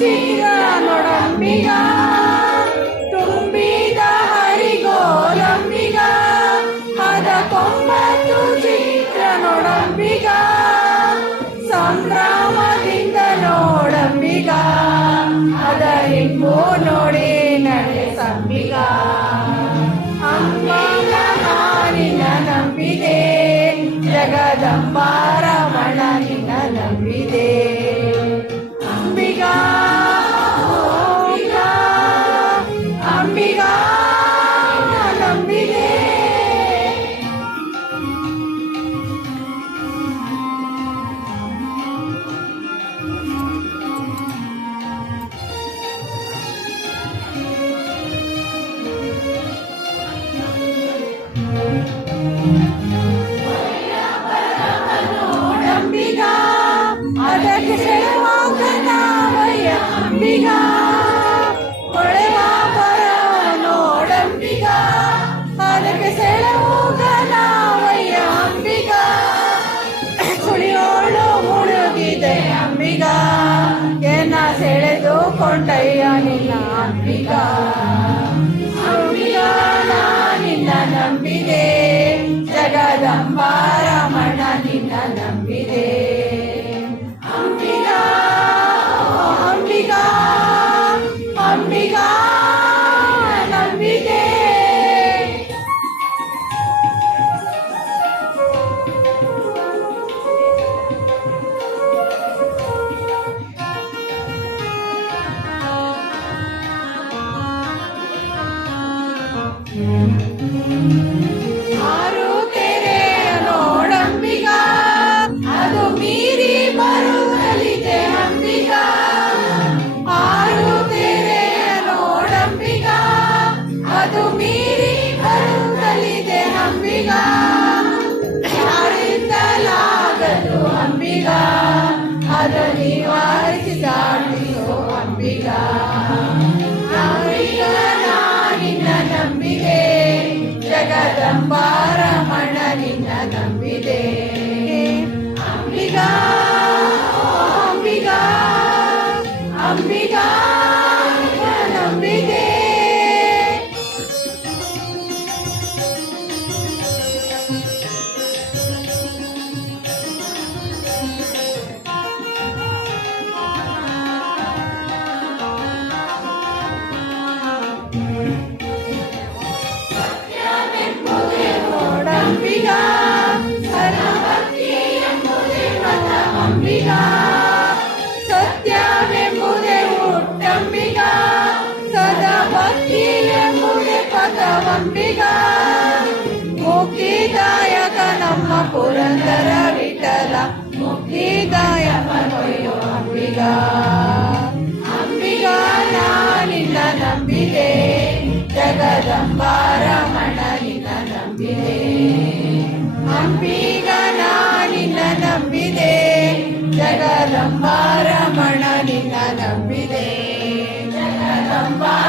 ಚಿತ್ರ ನೊಡಂಬಿಗ ತುಂಬಿದ ಹರಿಗೋಲಂಬಿಗ ಅದ ಕೊಂಬತ್ತು ಚಿತ್ರ ನೊಡಂಬಿಗ ಸಂಭ್ರಮದಿಂದ ನೋಡಂಬಿಗ ಅದ ಇಂಬು ನೋಡಿ ನಡೆ ಸಂಬಿಗ ಅಂಬಾಗ ನಾನಿನ ನಂಬಿದೆ ಜಗದಂಬಾರ ರಮಣ ನಿನ್ನ ನಂಬಿದೆ ಅಂಬಿಗಾ ಅಂಬಿಗಾ ನಂಬಿದೆ ನೋಡಂಬಿಗಾ ಅದಕ್ಕೆ ಸೆಳೆವಾಗ ನಾವಯ್ಯ ಅಂಬಿಗಾ ಹೊಳೆವ ಬರ ನೋಡಂಬಿಗಾ ಅದಕ್ಕೆ ಸೆಳೆವಾಗ ನಾವಯ್ಯ ಅಂಬಿಗಾ ಸುಳಿಯೋಳು ಮುಳುಗಿದೆ ಅಂಬಿಗಾ ಏನ ಸೆಳೆದುಕೊಂಡಯ್ಯ ನಿನ್ನ ಅಂಬಿಗಾ ಅಂಬಿಗಾ ನಿನ್ನ ನಂಬಿದೆ ಜಗದಂಬಾರ ರಮಣ ನಿನ್ನ ನಂಬಿದೆ ಅಂಬಿಗಾ ಅಂಬಿಗಾ ಅಂಬಿಗಾ ನಂಬಿದೆ ಆರು ತೆರೆ ನೋಡಂಬಿಗ ಅದು ಮೀರಿ ಬರುತ್ತಲಿದೆ ಅಂಬಿಗ ಆರು ತೆರೆ ನೋಡಂಬಿಗ ಅದು ಮೀರಿ ಬರುತ್ತಲಿದೆ ಅಂಬಿಗ ಯಾರಿಂದಲಾಗದು ಅಂಬಿಗ ಅದು ನಿವಾರಿಸಿದಾಡಿಸೋ ಅಂಬಿಗ ಅಂಬಿಗ ನಿನ್ನ ನಂಬಿದೆ ಜಗದಂಬಾರ ರಮಣ ನಿನ್ನ ನಂಬಿದೆ ಅಂಬಿಗಾ ಅಂಬಿಗಾ ಅಂಬಿಗಾ ನಂಬಿದೆ ನೋಡಂಬಿಗ ಅಂಬಿಗ ಸತ್ಯವೆಂಬುದೇ ಹುಟ್ಟಂಬಿಗ ಸದಾ ಭಕ್ತಿ ಎಂಬುದೇ ಪದವಂಬಿಗ ಮುಕ್ತಿದಾಯಕ ನಮ್ಮ ಪುರಂದರ ವಿಠಲ ಮುಕ್ತಿದಾಯಕ ಕೊಯ್ಯೋ ಅಂಬಿಗ ಅಂಬಿಗ ನಿನ್ನ ನಂಬಿದೆ ಜಗದಂಬಾರ ರಮಣ ನಿನ್ನ ನಂಬಿದೆ ಅಂಬಿಗ ನಿನ್ನ ನಂಬಿದೆ ಜಗದಂಬಾರ ರಮಣ ನಿನ್ನ ನಂಬಿದೆ ಜಗದಂಬಾರ